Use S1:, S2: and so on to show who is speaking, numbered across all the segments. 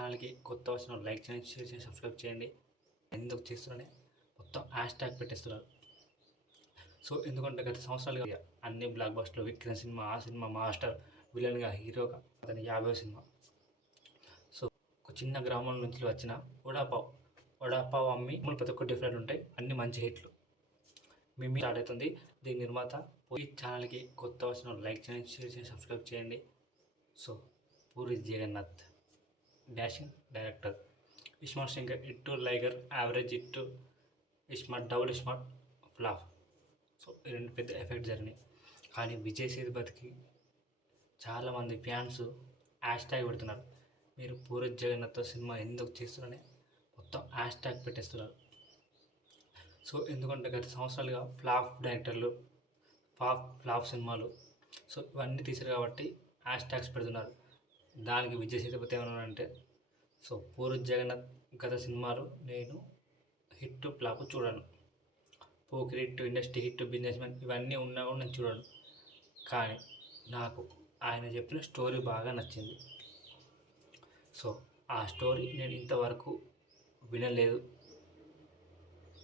S1: ఛానల్కి కొత్త వచ్చిన లైక్ చేయండి షేర్ చేయండి సబ్స్క్రైబ్ చేయండి. ఎందుకు చేస్తున్నానే మొత్తం హ్యాష్ ట్యాగ్ పెట్టేస్తున్నారు. సో ఎందుకంటే గత సంవత్సరాలుగా అన్ని బ్లాక్ బస్టర్ విక్రమ్ సినిమా ఆ సినిమా మాస్టర్ విలన్గా హీరోగా అతని యాభై సినిమా. సో ఒక చిన్న గ్రామం నుంచి వచ్చిన వడాపావ్ వడాపావ్ అమ్మి మన ప్రతి ఒక్క డిఫరెంట్ ఉంటాయి అన్ని మంచి హిట్లు. మేము స్టార్ట్ అవుతుంది. దీని నిర్మాత ఈ ఛానల్కి కొత్త వచ్చిన లైక్ చేయండి షేర్ చేయండి సబ్స్క్రైబ్ చేయండి. So Puri Jagannadh. Dashing director. Ismart Shankar hit Liger average hit Ismart double Ismart flop so ఈ రెండు పెద్ద ఎఫెక్ట్ జరిగినాయి. కానీ విజయ్ సేతుపతికి చాలామంది ఫ్యాన్స్ హ్యాష్ ట్యాగ్ పెడుతున్నారు. మీరు పూరి జగన్నాథ్తో సినిమా ఎందుకు చేస్తున్నారని మొత్తం హ్యాష్ ట్యాగ్ పెట్టేస్తున్నారు. సో ఎందుకంటే గత సంవత్సరాలుగా ఫ్లాప్ డైరెక్టర్లు ఫ్లాప్ ఫ్లాప్ సినిమాలు సో ఇవన్నీ తీశారు కాబట్టి హ్యాష్ ట్యాగ్స్ పెడుతున్నారు. దానికి విజయ్ సేతుపతి ఏమన్నారంటే సో పూరి జగన్నాథ్ గత సినిమాలు నేను హిట్ ప్లాప్ చూడను. Pokiri hit industry hit businessman ఇవన్నీ ఉన్నా కూడా నేను చూడను. కానీ నాకు ఆయన చెప్పిన స్టోరీ బాగా నచ్చింది. సో ఆ స్టోరీ నేను ఇంతవరకు వినలేదు.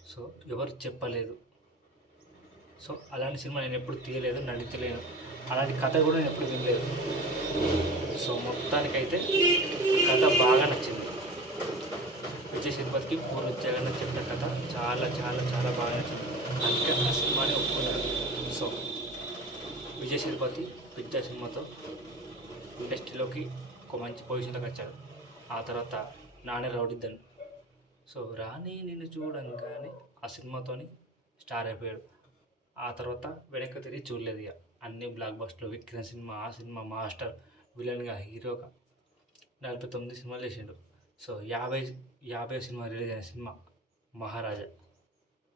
S1: సో ఎవరు చెప్పలేదు. సో అలాంటి సినిమా నేను ఎప్పుడు తీయలేదు నడిచలేను అలాంటి కథ కూడా నేను ఎప్పుడు వినలేదు. సో మొత్తానికైతే కథ బాగా నచ్చింది. విజయ్ సేతుపతికి పూర్వ జగన్నాథ్ చెప్పిన కథ చాలా చాలా చాలా బాగా నచ్చింది. అందుకే ఆ సినిమాని ఒప్పుకున్నారు. సో విజయ్ సేతుపతి పిచ్చా సినిమాతో ఇండస్ట్రీలోకి ఒక మంచి పొజిషన్లోకి వచ్చాడు ఆ తర్వాత నాని రౌడిద్దన్ సో రాని నేను చూడంగానే ఆ సినిమాతోని స్టార్ అయిపోయాడు. ఆ తర్వాత వెనక్కి తిరిగి చూడలేదు ఇక. అన్ని బ్లాక్ బస్టర్లు విక్రమ్ సినిమా ఆ సినిమా మాస్టర్. విలన్గా హీరోగా నలభై తొమ్మిది సినిమాలు చేసిండు. సో యాభై యాభై సినిమా రిలీజ్ అయిన సినిమా మహారాజా.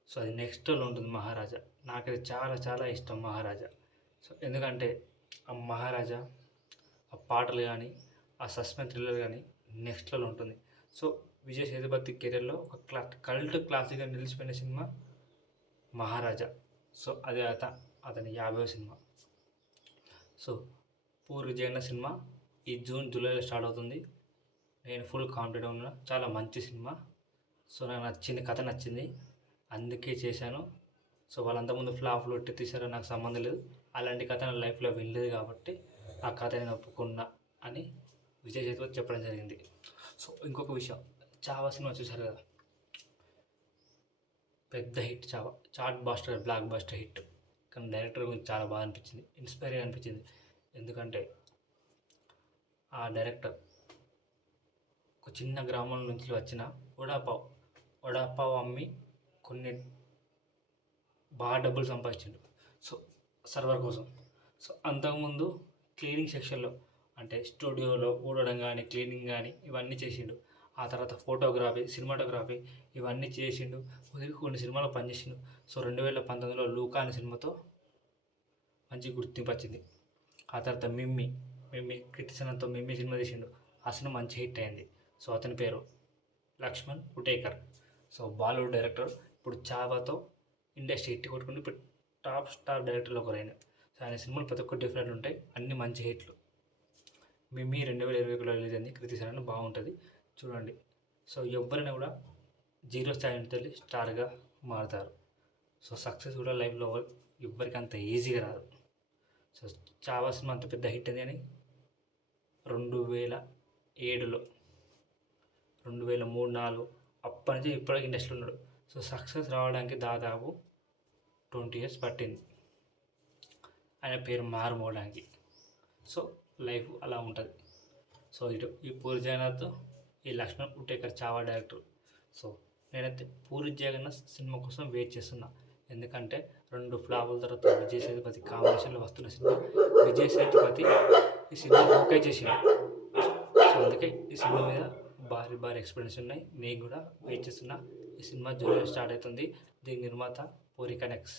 S1: సో అది నెక్స్ట్ ఉంటుంది మహారాజా. నాకైతే చాలా చాలా ఇష్టం మహారాజా. సో ఎందుకంటే ఆ మహారాజా ఆ పాటలు కానీ ఆ సస్పెన్స్ థ్రిల్లర్ కానీ నెక్స్ట్ ఉంటుంది. సో విజయ్ సేతుపతి కెరీర్లో ఒక క్లా కల్ట్ క్లాసిక్గా నిలిచిపోయిన సినిమా మహారాజా. సో అది అత అతని యాభై సినిమా. సో పూర్ విజయన్న సినిమా ఈ జూన్ జూలైలో స్టార్ట్ అవుతుంది. నేను ఫుల్ కాన్ఫిడెంట్ ఉన్నా. చాలా మంచి సినిమా. సో నాకు నచ్చింది కథ నచ్చింది. అందుకే చేశాను. సో వాళ్ళంతకుముందు ఫ్లాప్లు ఒట్టి తీసారో నాకు సంబంధం లేదు. అలాంటి కథ నా లైఫ్లో వినలేదు కాబట్టి ఆ కథ నేను ఒప్పుకున్నా అని విజయ్ సేతుపతి చెప్పడం జరిగింది. సో ఇంకొక విషయం. చావా సినిమా చూశారు కదా? పెద్ద hit Chhaava. Chartbuster blockbuster hit. కానీ డైరెక్టర్ గురించి చాలా బాగా అనిపించింది. ఇన్స్పైరింగ్ అనిపించింది. ఎందుకంటే ఆ డైరెక్టర్ ఒక చిన్న గ్రామం నుంచి వచ్చిన వడాపావ్ వడాపావ్ అమ్మి కొన్ని బాగా డబ్బులు సంపాదించిండు. సో సర్వర్ కోసం. సో అంతకుముందు క్లీనింగ్ సెక్షన్లో అంటే స్టూడియోలో ఊడడం కానీ క్లీనింగ్ కానీ ఇవన్నీ చేసిండు. ఆ తర్వాత ఫోటోగ్రఫీ సినిమాటోగ్రఫీ ఇవన్నీ చేసిండు. కొన్ని సినిమాలు పనిచేసిండు. సో రెండు వేల పంతొమ్మిదిలో లూకా అనే సినిమాతో మంచి గుర్తింపు వచ్చింది. ఆ తర్వాత మిమ్మి మిమ్మి కృతిసనంతో మిమ్మి సినిమా తీసిండు. ఆ సినిమా మంచి హిట్ అయింది. సో అతని పేరు Laxman Utekar. So Bollywood director ఇప్పుడు చావాతో ఇండస్ట్రీ హిట్ కొట్టుకుని ఇప్పుడు టాప్ స్టార్ డైరెక్టర్లో ఒకరైన. సో ఆయన సినిమాలు ప్రతి ఒక్కటి డిఫరెంట్ ఉంటాయి. అన్ని మంచి హిట్లు. మిమ్మీ రెండు వేల ఇరవై ఒకటిలో రిలీజ్ అయింది. కృతి సరణ బాగుంటుంది. చూడండి. సో ఎవరైనా కూడా జీరో స్థాయి నుంచి స్టార్గా మారుతారు. సో సక్సెస్ కూడా లైఫ్లో ఎవ్వరికి అంత ఈజీగా రాదు. సో చావా సినిమా అంత పెద్ద హిట్ అది అని రెండు వేల ఏడులో రెండు వేల మూడు నాలుగు అప్పటి నుంచి ఇప్పటికి ఇండస్ట్రీలో ఉన్నాడు. సో సక్సెస్ రావడానికి దాదాపు ట్వంటీ ఇయర్స్ పట్టింది. ఆయన పేరు మారుమోవడానికి సో లైఫ్ అలా ఉంటుంది. సో ఇటు ఈ పూరి జగన్నాథ్ ఈ లక్ష్మణ్ ఉటేకర్ చావా డైరెక్టర్. సో నేనైతే పూరి జగన్నాథ్ సినిమా కోసం వెయిట్ చేస్తున్నా. ఎందుకంటే రెండు ఫ్లాపుల తర్వాత విజయ్ సేతుపతి కాంబినేషన్లో వస్తున్న సినిమా. విజయ్ సేతుపతి ఈ సినిమా ఓకే చేసింది సో అందుకే ఈ సినిమా మీద భారీ భారీ ఎక్స్పీరియన్స్ ఉన్నాయి. నేను కూడా వెయిట్ చేస్తున్నా. ఈ సినిమా జూలై స్టార్ట్ అవుతుంది. దీని నిర్మాత పూరి కనెక్స్.